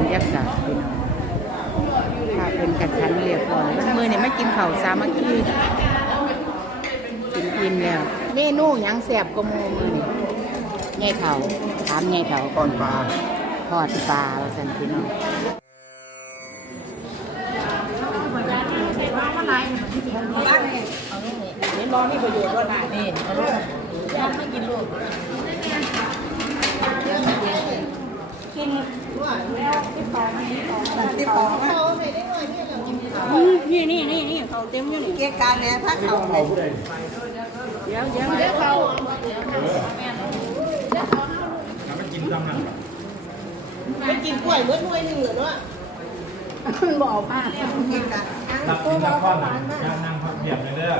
บรรยากาศพี่น้องพาเป็นกันชันเรียบร้อยมือเนี่ยไม่กินข้าวสามัคคีกินอิ่มแล้วเมนูยังแซ่บก็มูมือนี่ไงเถาถามไงเถาก่อนปลาทอดปลาว่าสันพี่น้องนี่รอนี่ประโยชน์ว่าหนานี่ย่างไม่กินลูก กินที่ปองที่ปองนี่นี่นี่นี่เขาเต็มอยู่นี่เกี่ยการเนี่ยถ้าเขาเขาผู้ใดเดี๋ยวเดี๋ยวเดี๋ยวเขาถ้าไม่กินตำนั่นไปกินกล้วยเมื่อถ้วยหนึ่งเหรอเนาะมันบอกป้ากินกันตับกินน้ำข้อนย่างนั่งพักเพียบเลยเด้อ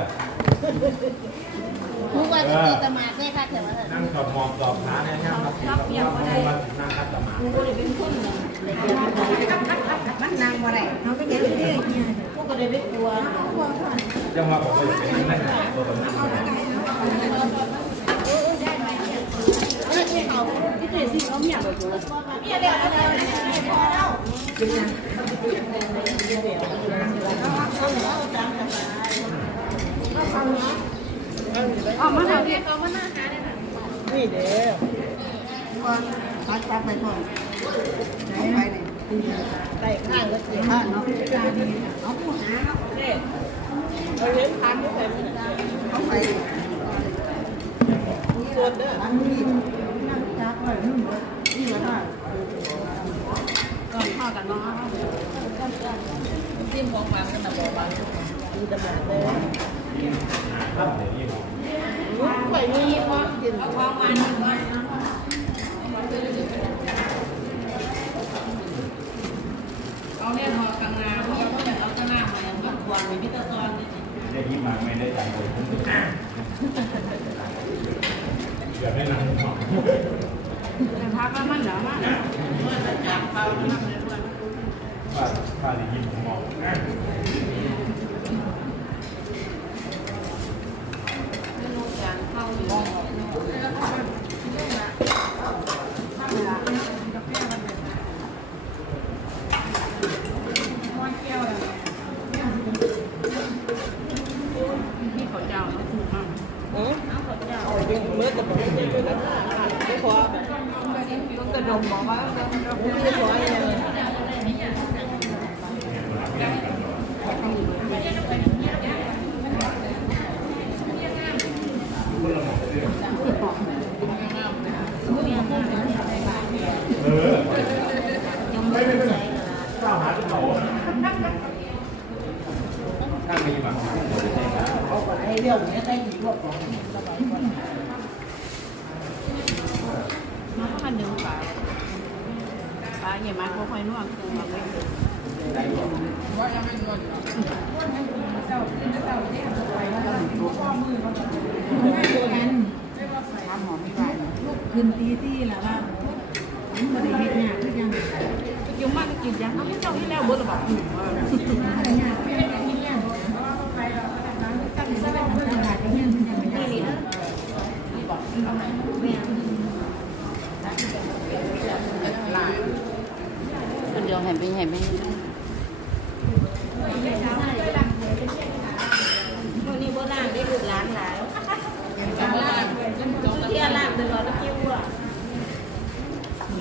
ทุกวันจะตีตมาได้ค่ะแต่ว่านั่งกับหมอบดอกขาเนี่ยย่างพักเพียบว่านั่งคัดตะมามันนางมาไหนเขาก็ยังเรื่อยๆพวกก็เลยไม่กลัวยังว่าผมไปเป็นนั่งตัวแบบนั้นอ๋อมา ทำนี่นี่เด้อว่าปัดปัดไปก่อนไหนไปนี่ใส่ข้างก็เสียข้างเนาะตาดีเอาผู้หาเนาะเด้เอาเลี้ยงทานด้วยกันเอาไปส่วนเด้ออันนี้นั่งจักไว้นู่นนี่มาได้ก่อนพ่อกันเนาะจิ้มของมันกันนะบอกว่าดูตำรวจเลย ท่าเดี๋ยวนี้ไปนี่ว่ากินของมันเอาเนี่ยพอกลางงานเขาก็แบบเอาข้างนามาอย่างมันควรมีพิตตอนนี่ได้ยินมาไม่ได้ใจเลยเดี๋ยวให้นั่งหมอบแต่พักแล้วมันหมากเมื่อจะจับเขาทำเลยด้วยว่าถ้าได้ยินผมหมอบ ไม่รู้จานเข้าอยู่นี่เขาเจ้าเนาะถูกมากเออเขาเจ้าเอาเป็นเมื่อจะบอกเป็นเรื่องนั้นไม่พอ ต้องกระดมบอกว่าไม่พอเลยเออไม่ไม่ไม่ข้าวหาที่เขาถ้ามีแบบไอ้เรื่องนี้ได้ดีกว่าของมันก็มันดึงปลาปลาอย่ามาค่อยนวดคือมาไม่คืนตีที่แล้วว่ามันไม่ได้เห็นหน้าคือยังยุ่งมากกินยังเอาไม่เจ้าที่แล้วเบิร์ดหรอบอกอะไรเนี่ยไม่ได้กินยังตั้งแต่เป็นตลาดยังยังไม่ได้หลาย คนเดี ยวให้ไปให้ไปตัวนี้โบราณได้ลูกหลานหลายเที่ยล่างตลอดแล้วคิวอะ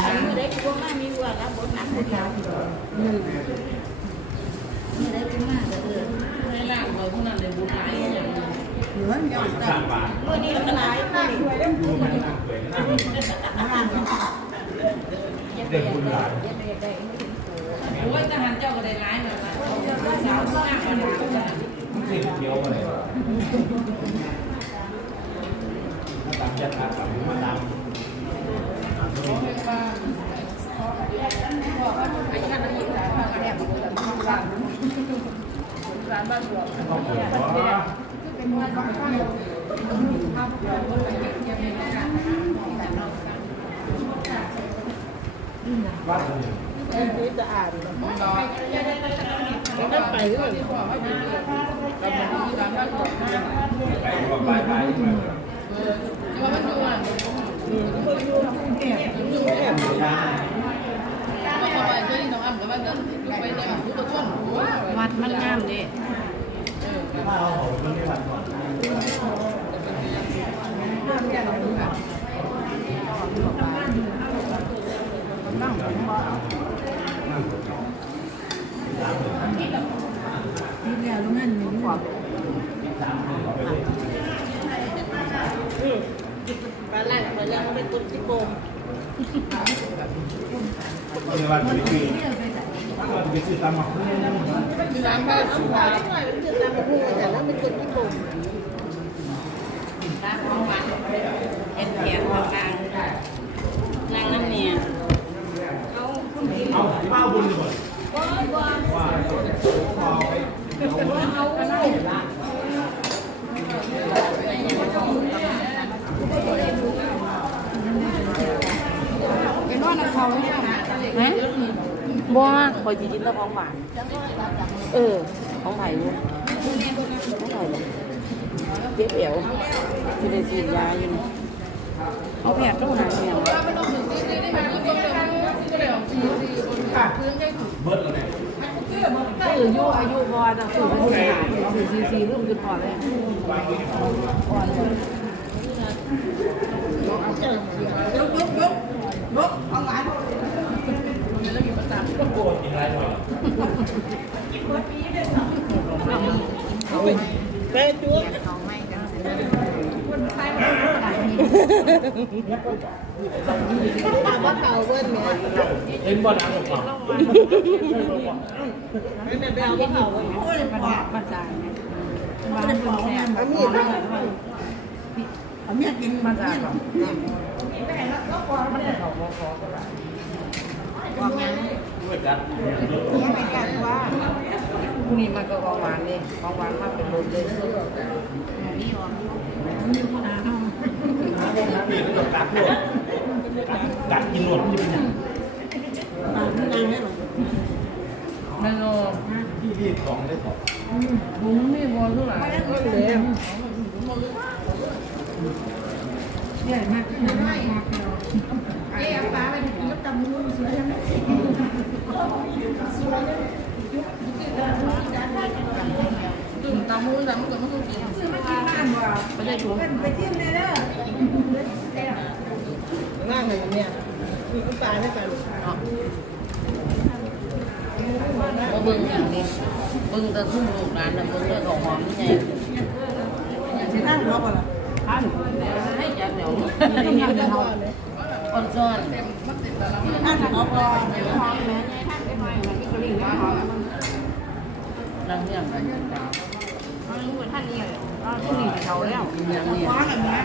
อันนี้ได้คิวมากมีวัวแล้วบนหนักคนเดียวนี่ได้คิวมากเออได้ล่างเราพวกนั้นเลยบุญหลายอย่างนี้เหลือเยอะสางบ้านตัวนี้หลายตัวนี้ดูนั่งเปื่อยนั่งล่างได้บุญหลาย โอ้ยทหารเจ้าก็ได้ร้ายเหมือนกันสาวข้างล่างมันมันสิเที่ยวมาเลยมาตามยัดขาตับมาตามร้านบ้าน นี่จะอ่านนั่นไปเลยไปว่าไปไปมาคนอยู่แก่อยู่แก่ใช่มันงามดิถ้า เอาของมันไม่ทันก่อนนี่แล้วโรงงานนี่บอกปลาล่างปลาล่เป็นตุ๊กที่โกงในวันนี้คือวันนี้คือตามมาสามบาทเอาปลาได้หน่อยมันคือตามพูแต่แล้วเป็นตุ๊กที่โกงเอ็นเทียนกลางนางน้ำเนียเอาเป้าบุญเลยว่าเอาไปเป็นว่า ฮะบ่คอยจิกินแล้วของหวานเออ ของไผ่เนี่ยของไผ่เนี่ยเจ็บเอวที่ได้ฉีดยาอยู่นี่เอาแผลต้องหาเนี่ยเบิร์ดแล้วเนี่ย คืออายุอายุพอจะสูงสี่สี่สี่รุ่มคือพอเลยยกยกยกยกเอาหวานแม่จุ๊บเขาไม่กันถาม ว่าเขาเบิ้ลเนี่ยเห็นบ่ดังหรือเปล่าไม่แม่ไปเอาว่าเขาเลโอ้ยปอกปัจจัยไม่ได้ปอกแม่เอามีดเอามีดกินมาจากบอกงั้นเบิร์ดจัดไม่กันว่า พรุ่งนี้มันก็ของหวานนี่ของหวานมากเป็นรถเลยปีนกับกัดด้วยกัดกินหนวดที่เป็นอย่างปากนี่นางให้หรอไม่รู้ที่ที่ของได้ต่อผมไม่บอลเท่าไหร่ใหญ่มากมากมากเอ๊ะปลาไปถึงจำมือสวยยังไง ตามูนแต่มันก็ไม่ต้องกินมากินบ้านว่ะไปได้ถุงไปจิ้มเลยเด้อง่ายเลยเนี่ยมีปลาไม่ปลาลูกมาเบิ่งอย่างนี้เบิ่งแต่ทุ่งลูกร้านแต่เบิ่งเรื่องของหอมนี่ไงสินั่งเขาบ่ล่ะท่านให้จัดเดี๋ยวเห็นเขาอ่อนซ้อนนั่งเขาบ่นั่ง เรื่องกันเขารู้ว่าท่านนี่ผู้หญิงเขาแล้วอย่างนี้ฟ้ากันนะ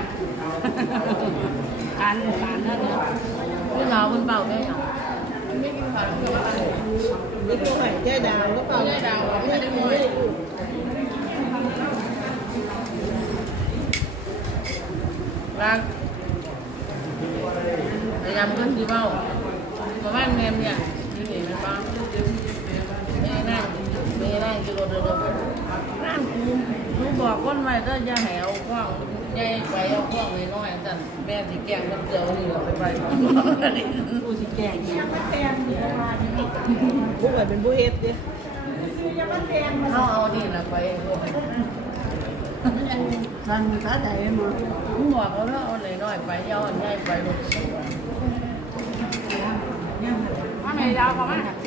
อ่านอ่านนั่นผู้สาวคนเบาได้ยังมีตัวไหนแย่ดาวก็เปล่าแย่ดาวไม่ได้มวยรักพยายามขึ้นที่เบ้าประมาณแมมเนี่ย กิโลเดิมนั่งกูกูบอกคนไว้ถ้าจะแหวกว้างใหญ่ไปเอากว้างน้อยๆจันแม่สิแกงน้ำเกลือนี่เราไปไปกูสิแกงเนี่ยผู้ใหญ่เป็นผู้งเฮ็ดดิเขาเอานี่นะไปสั่งขาใจมาผมบอกเขาว่าเอาหน่อยๆไปยาวใหญ่ไปลูกว่าไม่ดาวเขามาเ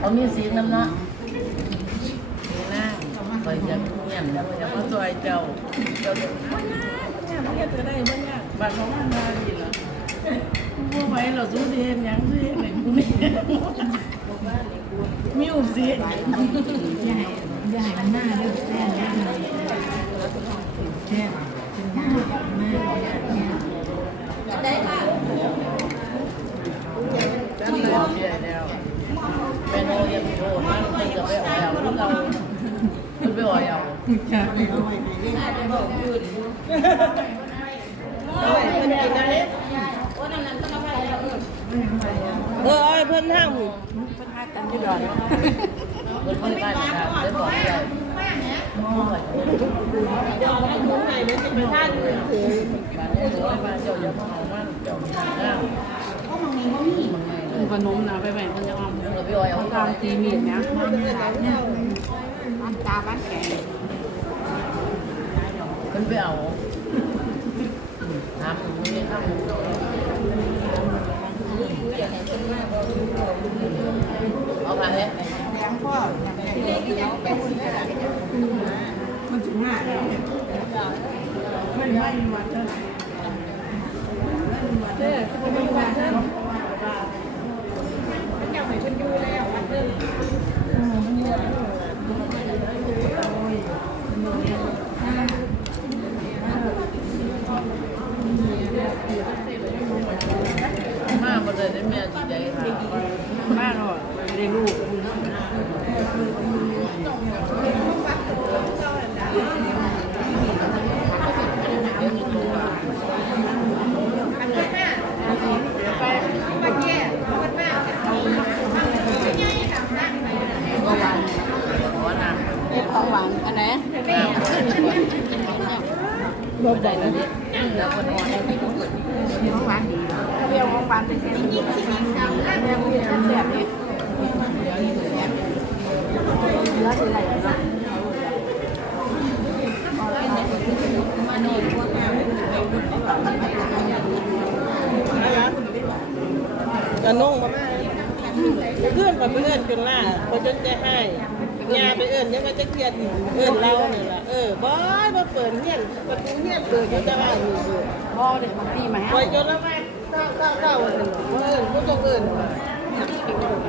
เอามีสีน้ำเนาะนี่นะคอยจะเงียบแล้วจะมาซอยเจ้า เจ้าเด็กบ้านเนี่ยมันจะได้บ้านเนี่ยบ้านของมันมาดีเหรอพวกไว้เราสู้ดีเห็นยังสู้เห็นไหนกูนี่มิวสิใหญ่ใหญ่มันหน้าด้วยแน่นแน่นแน่น ไปอ่อยเอาเรามันไปอ่อยเอาอาจจะอกหยุดเล่นไปบอกคนอื่นด้วยไปเพื่ออกินห้ามเพื่นห้ามกันดอนเพิ่นไม่มาพาะวเนี้ยเดี๋ยวเราคุ้มไหนไม่เพื่าอนห้เหมาอมกันเจ้าหนเขามองนี้เขามี ขนมนะไปแบ่งกันจะเอาทำตีมีดนะบ้านตาบ้านแก่ขึ้นไปเอาทำไม่ทำเอาไปเลยแดงพ่อที่เล็กที่ยังเป็นสีกระดาษมันถึงหน้าแล้วไม่ไม่มีวันเท่าไหร่เด้อจะไปอยู่บ้านเด้อ มากหมดเลยได้แม่ดีใจค่ะ บ้านเราได้ลูก ขอน้ำ เล็กของหวานอันไหน ไม่ได้แล้วเนี่ยแล้วคนนอนของหวานดีเปรี้ยวของหวานเป็นเส้นยิ่งที่ยิ่งดังแล้วเนี่ยแซ่บนี่แล้วคืออะไรเนาะจะนุ่งมาม่าเพื่อนกับเพื่อนจนล่าเขาจนจะให้ งาไปเอิญยังว่าจะเครียดเอิญเราเนี่ยล่ะเออบอยมาเปิดเงี้ยประตูเงี้ยเปิดอยู่จะว่าอยู่อยู่พ่อเด็กบางทีมาปล่อยจนแล้วว่าเก้าเก้าเก้าวันหนึ่งเอิญก็ต้องเอิญ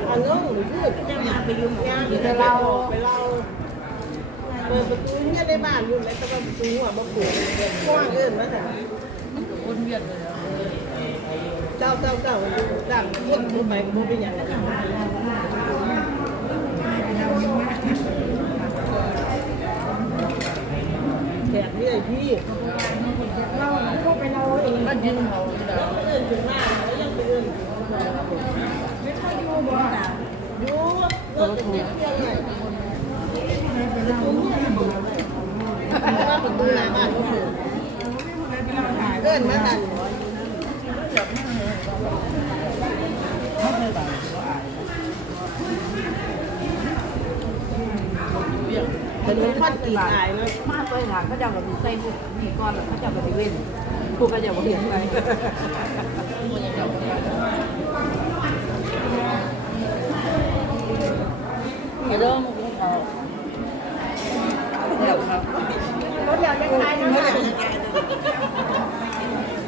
อันนู้นเพื่อนจะมาไปยุ่งยากไปเราไปเราเปิดประตูเงี้ยในบ้านอยู่แล้วก็ประตูหัวมาปลูกกว้างเอิญมาแต่คนเวียนเลยเจ้าเจ้าเจ้าดังพุ่นพุ่นไปพุ่นไปอย่างไรแขกนี่ไอพี่ ก็ยืนเขาแล้ว เอินถึงหน้าแล้วยังไปเอินไม่ค่อยอยู่บ่น่ะอยู่เอินเป็นเด็กเที่ยวไงประตูเนี่ยประตูหน้าบ้านก็คือ เอินมาตันเป็นข้อนกี่อายเนาะมาไปถามเขาจะแบบใส่บุกนี่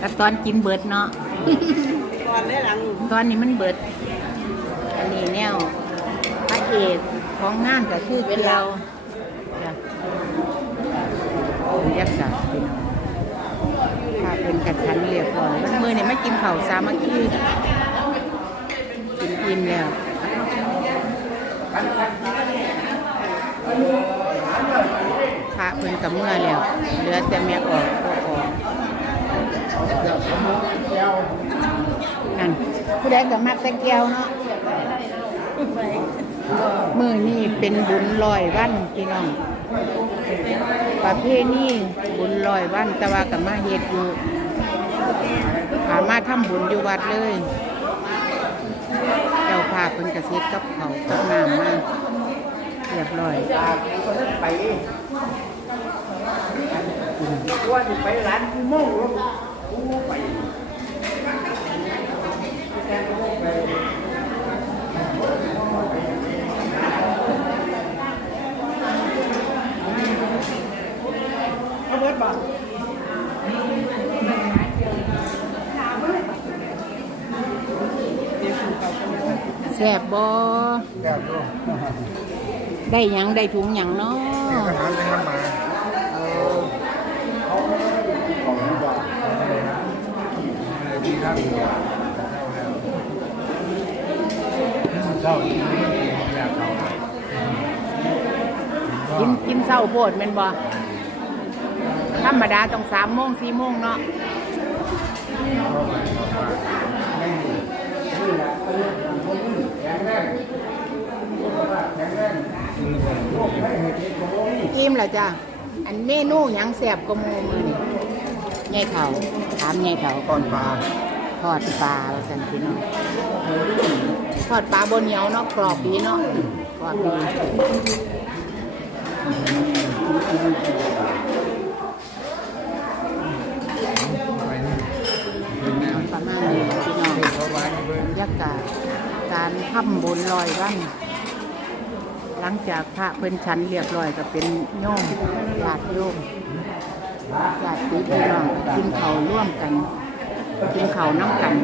ก้อนแล้วเขาจะแบบเว้นผู้ก็จะบอกเห็นไปเริ่มเขาแต่ตอนกินเบิดเนาะก่อนได้หลังตอนนี้มันเบิด อันนี้แนวพระเอกของงานก็คือเกียวจ้ะบรรยากาศพี่น้องถ้าเป็นกระชันเรียบร้อยวันมือเนี่ยไม่กินข้าวสามัคคีกินอิ่มแล้วพระเพิ่นกับเมื่อแล้วเหลือแต่แม่ออกก็ออก นั่นผู้ใดก็มักตะเกียวเนาะมือนี่เป็นบุญลอยวันพี่น้อง ประเพณีบุญลอยวันแต่ว่ากับมาเฮ็ดอยู่หามาทำบุญอยู่วัดเลย เจ้าภาพเพิ่นกระซิบกับเขากับน้ำมาเรียบร้อยว่าจะไปร้านกูโม่ แซ่บบ่แก้วด้วยได้หยังได้ถุงหยังเนาะ อาหารเป็นน้ำมาของที่บอกดีครับเจ้าแล้วเจ้าอยา กเขากินกินเศร้าโพดแม่นบ่ธรรมดาต้องสามโมงสี่โมงเนาะอิ่มแล้วจ้ะอันเมนูหยังแซ่บก็มูมือนี่ไงเขาถามไงเขาตอนปลาทอดปลาว่าสันพี่น้อง ทอดปลาบนเหนียวเนาะกรอบดีเนาะกรอบดีประมาณนี้พี่น้องบรรยากาศการทำบุญลอยวันหลังจากพระเพิ่นชันเรียบร้อยก็เป็นโยมญาติโยมญาติพี่น้องกินเขาร่วมกันกินเขาน้ำกัน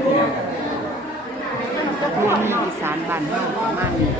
พี่น้องก็คือมีอีสานบ้านเฮาประมาณนี้